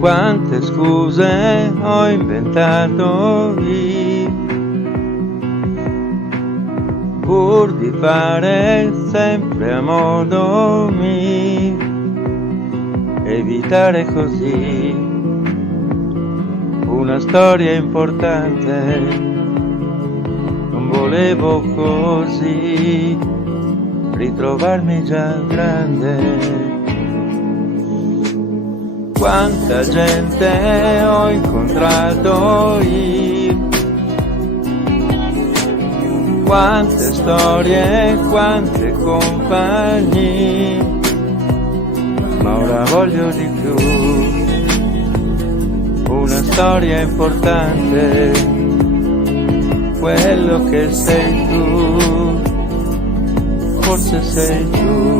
Quante scuse ho inventato io, pur di fare sempre a modo mio, evitare così una storia importante. Non volevo così ritrovarmi già grande. Quanta gente ho incontrato io, quante storie, quante compagnie, ma ora voglio di più, una storia importante, quello che sei tu, forse sei tu.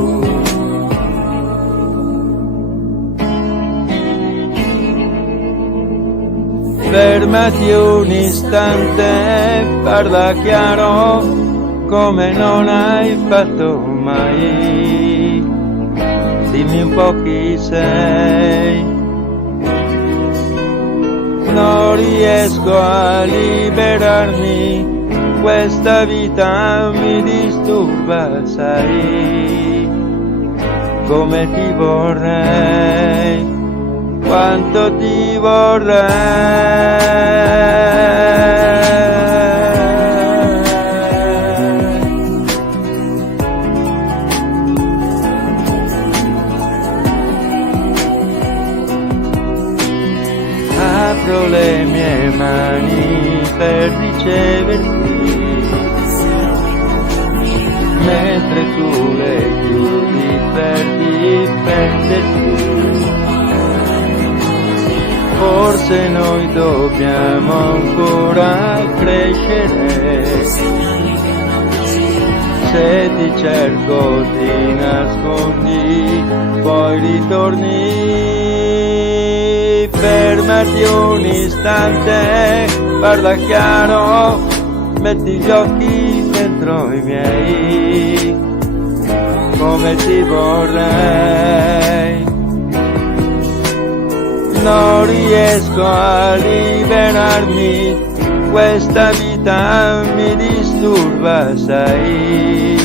Fermati un istante, parla chiaro come non hai fatto mai. Dimmi un po' chi sei. Non riesco a liberarmi, questa vita mi disturba, sai. Come ti vorrei, quanto ti vorrei. Apro le mie mani per riceverti, mentre tu le chiudi per difenderti. Forse noi dobbiamo ancora crescere, se ti cerco ti nascondi, poi ritorni. Fermati un istante, parla chiaro, metti gli occhi dentro i miei, come ti vorrei. Non riesco a liberarmi, questa vita mi disturba, sai.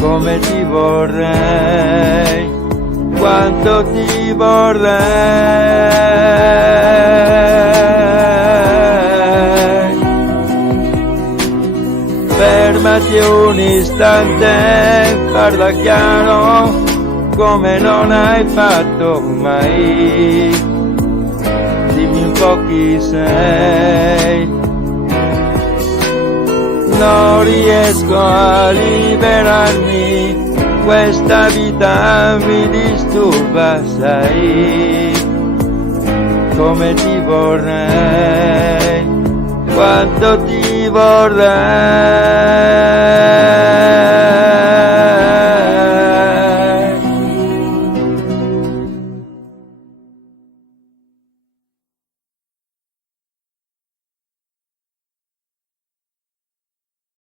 Come ti vorrei, quanto ti vorrei. Fermati un istante, parla chiaro come non hai fatto mai. Dimmi un po' chi sei. Non riesco a liberarmi, questa vita mi disturba, sai. Come ti vorrei, quanto ti vorrei.